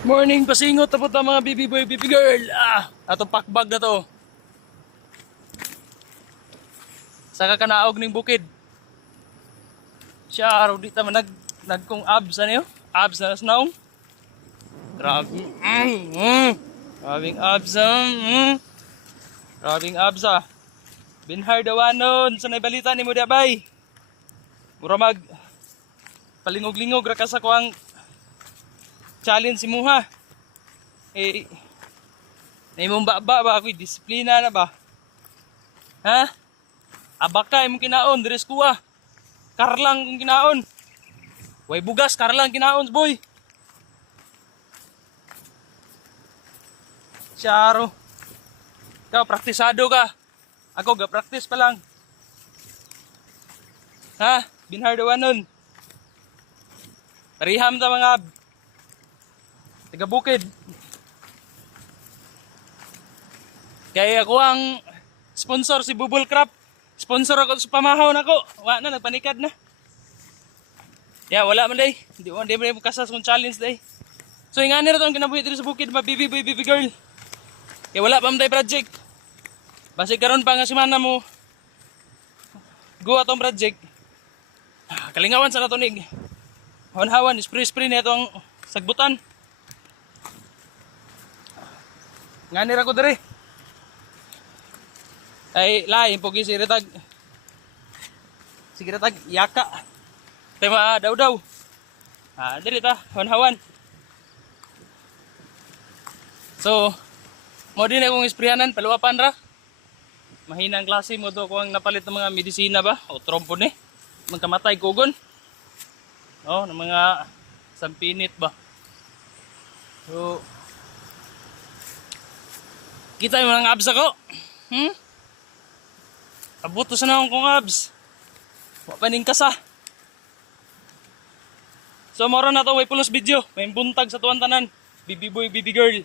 Morning pasingot tapos ang mga baby boy, baby girl. Atong pakbag na to. Saka kanaog ning bukid. Siya araw di ta man nagkong abs ano yo? Abs na snaong. Grabe. Grabing abs. Grabing abs ah. Binhard dawanon sa balita ni mo di bay. Mura mag palingog-lingog ra ka sa kuang challenge si Muha. Eh, na imong baba ba ako'y disiplina na ba? Ha? Abaka imong kinaon, dress kuha. Karlang kung kinaon. Way bugas, karlang kinaon, boy. Syaro. Ikaw, praktisado ka. Ako, ga-practice pa lang. Ha? Binhardawanon. Pariham ta mga taga bukid. Kaya ako ang sponsor si Bubble Crab. Sponsor ako sa pamahaw na ko. Wala na, nagpanikad na. Yeah, wala man day. Hindi mo kasas kong challenge day. So yung nga nila itong kinabuhi dito sa bukid, baby boy, baby girl. Kaya wala pa man day project. Basi karon pa nga simana mo. Go atong project. Kalingawan sa natunig. Hawan-hawan, spray-spray na itong sagbutan. Nga nira ko diri. Ay, lain po si Retag. Sige Retag, yaka. Tema daw-daw. Diri ta, hawan-hawan. So, mo din akong ispriyanan, paluwapan ra. Mahinang klase mo to kung napalit ng mga medisina ba? O trompo ni. Magkamatay kugon. No, ng mga sampinit ba? So, kita yung mga abs ako. Abuto sa naong kong abs. Wapaning kasa. So, mora na to, way pulos video. May buntag sa tuwan tanan. Baby boy, baby girl.